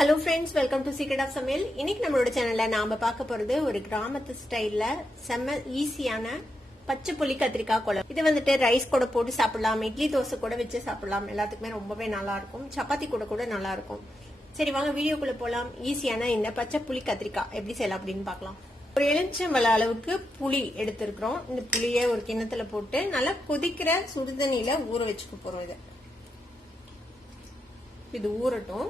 Hello friends, welcome to secret of சமையல். இன்னைக்கு நம்மளோட சேனல்ல நாம பார்க்க போறது ஒரு கிராமத்து ஸ்டைல்ல செம்ம ஈஸியான பச்சை புளி கத்திரிக்காய் குழம்பு. இது வந்துட்டு ரைஸ் கூட போட்டு சாப்பிடலாம், இட்லி தோசை கூட வச்சு சாப்பிடலாம். எல்லாத்துக்குமே ரொம்பவே நல்லா இருக்கும். சப்பாத்தி கூட கூட நல்லா இருக்கும். சரி வாங்க வீடியோக்குள்ள போலாம். ஈஸியான இந்த பச்சை புளி கத்திரிக்காய் எப்படி செய்யலாம் அப்படின்னு பார்க்கலாம். ஒரு எலுமிச்சம்பழ அளவுக்கு புளி எடுத்திருக்கிறோம். இந்த புளியை ஒரு கிண்ணத்துல போட்டு நல்லா கொதிக்கிற சுடுதண்ணியில ஊற வச்சுக்க போறோம். இது ஊறட்டும்.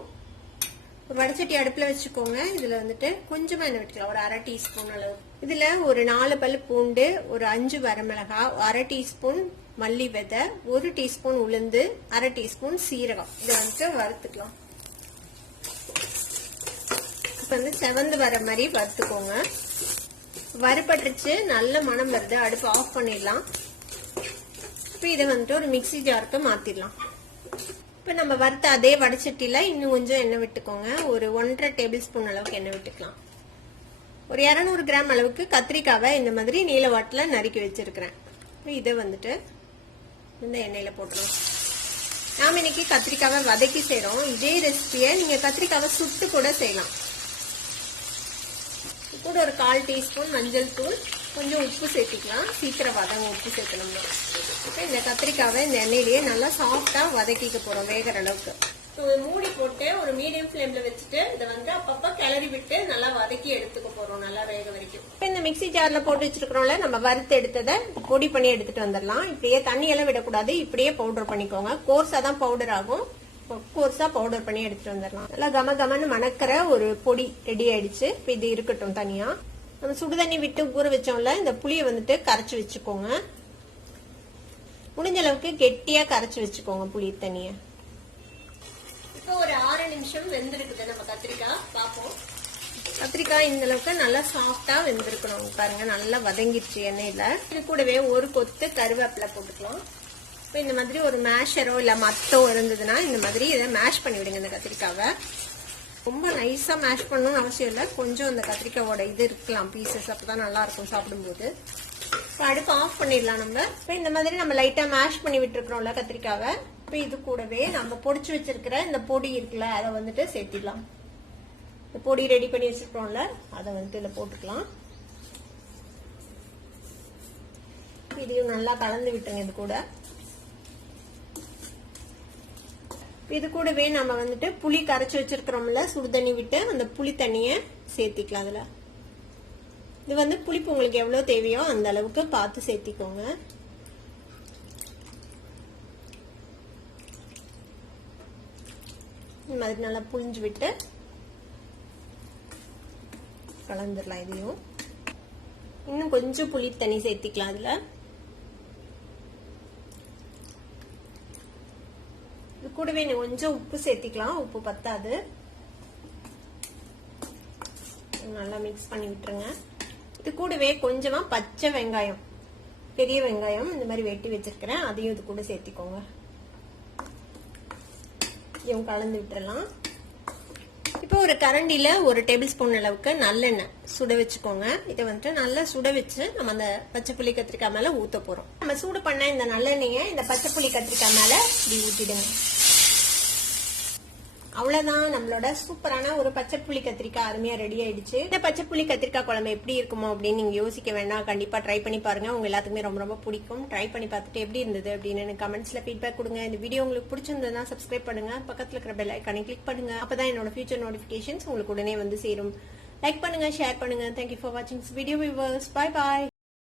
ஒரு வடச்சட்டி அடுப்புல வச்சுக்கோங்க. இதுல வந்துட்டு கொஞ்சமா எண்ணெய் விட்டுக்கலாம், ஒரு அரை டீஸ்பூன் அளவு. இதுல ஒரு 4 பல்லு பூண்டு, ஒரு 5 வரமிளகாய், அரை டீஸ்பூன் மல்லி விதை, 1 டீஸ்பூன் உளுந்து, அரை டீஸ்பூன் சீரகம். இதை வந்துட்டு வறுத்துக்கலாம். இப்ப வந்து செவந்து வர மாதிரி வறுத்துக்கோங்க. வறுபட்டுருச்சு, நல்ல மணம் வருது. அடுப்பு ஆஃப் பண்ணிடலாம். இப்ப இதை வந்துட்டு ஒரு மிக்சி ஜாருக்கு மாத்திடலாம். இப்ப நம்ம வறுத்த அதே வடச்சட்டியில இன்னும் கொஞ்சம் எண்ணெய் விட்டுக்கோங்க. ஒரு 1.5 டேபிள் ஸ்பூன் அளவுக்கு எண்ணெய் விட்டுக்கலாம். ஒரு 200 கிராம் அளவுக்கு கத்திரிக்காவை இந்த மாதிரி நீல வாட்டுல நறுக்கி வச்சிருக்கிறேன். இதை வந்துட்டு இந்த எண்ணெயில போட்டுருவோம். நாம இன்னைக்கு கத்திரிக்காவை வதக்கி செய்யறோம். இதே ரெசிபியை நீங்க கத்திரிக்காவை சுட்டு கூட செய்யலாம். கூட ஒரு 1/4 டீஸ்பூன் மஞ்சள் தூள், கொஞ்சம் உப்பு சேர்த்துக்கலாம். சீக்கிரம் வதங்க உப்பு சேர்க்கணும். இந்த கத்திரிக்காவை இந்த எண்ணெயிலேயே நல்லா சாஃப்டா வதக்கிக்க போறோம், வேகிற அளவுக்கு. மூடி போட்டு ஒரு மீடியம் ஃபிளேம்ல வச்சுட்டு இதை வந்து அப்பப்ப கிளறி விட்டு நல்லா வதக்கி எடுத்துக்க போறோம், நல்லா வேக வரைக்கும். இந்த மிக்சி ஜார்ல போட்டு வச்சிருக்கிறோம்ல, நம்ம வறுத்து எடுத்ததை பொடி பண்ணி எடுத்துட்டு வந்துடலாம். இப்படியே தண்ணி எல்லாம் விடக்கூடாது, இப்படியே பவுடர் பண்ணிக்கோங்க. கோர்ஸா தான் பவுடர் ஆகும். கோர்ஸா பவுடர் பண்ணி எடுத்துட்டு வந்துடலாம். நல்லா கம கமன்னு மணக்கிற ஒரு பொடி ரெடி ஆயிடுச்சு. இப்ப இது இருக்கட்டும் தனியா. நம்ம சுடுதண்ணி விட்டு ஊற வச்சோம்ல, இந்த புளியை வந்துட்டு கரைச்சு வச்சுக்கோங்க. முடிஞ்ச அளவுக்கு கெட்டியா கரைச்சு வச்சுக்கோங்க புளி தண்ணிய. இப்போ ஒரு 6 நிமிஷம் வெந்திருக்குது நம்ம கத்திரிக்காய். பார்ப்போம். கத்திரிக்காய் இந்த அளவுக்கு நல்லா சாஃப்டா வெந்திருக்கணும். பாருங்க, நல்லா வதங்கிடுச்சு எண்ணெயில. இது கூடவே ஒரு கொத்து கருவேப்பிலை போட்டுக்கலாம். இப்போ இந்த மாதிரி ஒரு மேஷரோ இல்ல மத்தோ இருந்ததுன்னா இந்த மாதிரி இதை மேஷ் பண்ணி விடுங்க. இந்த கத்திரிக்காவை ரொம்ப நைஸா மேஷ் பண்ணணும்னு அவசியம் இல்லை. கொஞ்சம் இந்த கத்திரிக்காவோட இது இருக்கலாம் பீசஸ், அப்பதான் நல்லா இருக்கும் சாப்பிடும்போது. அடுப்பு ஆஃப் பண்ணிடலாம் நம்ம. இப்போ இந்த மாதிரி நம்ம லைட்டா மேஷ் பண்ணி விட்டுருக்கோம்ல கத்திரிக்காவை. இப்போ இது கூடவே நம்ம பொடிச்சு வச்சிருக்கிற இந்த பொடி இருக்குல்ல, அதை வந்துட்டு சேர்த்திடலாம். இந்த பொடி ரெடி பண்ணி வச்சிருக்கோம்ல, அதை வந்துட்டு இதுல போட்டுக்கலாம். இதையும் நல்லா கலந்து விட்டுருங்க. இது கூட இது கூடவே நம்ம வந்துட்டு புளி கரைச்சு வச்சிருக்கிறோம்ல, சுடுதண்ணி விட்டு அந்த புளி தண்ணிய சேர்த்திக்கலாம். அதுல இது வந்து புளிப்பு உங்களுக்கு எவ்வளவு தேவையோ அந்த அளவுக்கு பார்த்து சேர்த்திக்கோங்க. இந்த மாதிரி நல்லா புளிஞ்சு விட்டு கலந்துடலாம். இதையும் இன்னும் கொஞ்சம் புளி தண்ணி சேர்த்திக்கலாம். அதுல இது கூடவே கொஞ்சம் உப்பு சேர்த்திக்கலாம். உப்பு பத்தாது. நல்லா மிக்ஸ் பண்ணி விட்டுருங்க. இது கூடவே கொஞ்சமா பச்சை வெங்காயம், பெரிய வெங்காயம் இந்த மாதிரி வெட்டி வச்சிருக்கிறேன், அதையும் இது கூட சேர்த்திக்கோங்க. இதையும் கலந்து விட்டுறலாம். இப்போ ஒரு கரண்டில 1 டேபிள் ஸ்பூன் அளவுக்கு நல்லெண்ணெய் சுட வச்சுக்கோங்க. இதை வந்துட்டு நல்லா சுட வச்சு நம்ம அந்த பச்சை புளி கத்திரிக்காய் மேல ஊத்த போறோம். நம்ம சூடு பண்ண இந்த நல்லெண்ணெய இந்த பச்சை புளி கத்திரிக்காய் மேல இப்படி ஊத்திடுங்க. அவ்வளவுதான், நம்மளோட சூப்பரான ஒரு பச்சை புளி கத்திரிக்காய் அருமையா ரெடி ஆயிடுச்சு. இந்த பச்சை புளி கத்திரிக்காய் குழம்பு எப்படி இருக்குமோ அப்படின்னு நீங்க யோசிக்க வேண்டாம். கண்டிப்பா ட்ரை பண்ணி பாருங்க. உங்க எல்லாத்துக்குமே ரொம்ப ரொம்ப பிடிக்கும். ட்ரை பண்ணி பார்த்துட்டு எப்படி இருந்தது அப்படின்னு எனக்கு கமெண்ட்ஸ்ல ஃபீட்பேக் கொடுங்க. இந்த வீடியோ உங்களுக்கு பிடிச்சிருந்ததுன்னா சப்ஸ்கிரைப் பண்ணுங்க. பக்கத்துல இருக்கிற பெல் ஐகானை கிளிக் பண்ணுங்க. அப்பதான் என்னோட ஃபியூச்சர் நோட்டிபிகேஷன்ஸ் உங்களுக்கு உடனே வந்து சேரும். லைக் பண்ணுங்க, ஷேர் பண்ணுங்க. தேங்க்யூ ஃபார் வாட்சிங் வீடியோ வியூவர்ஸ். Bye bye.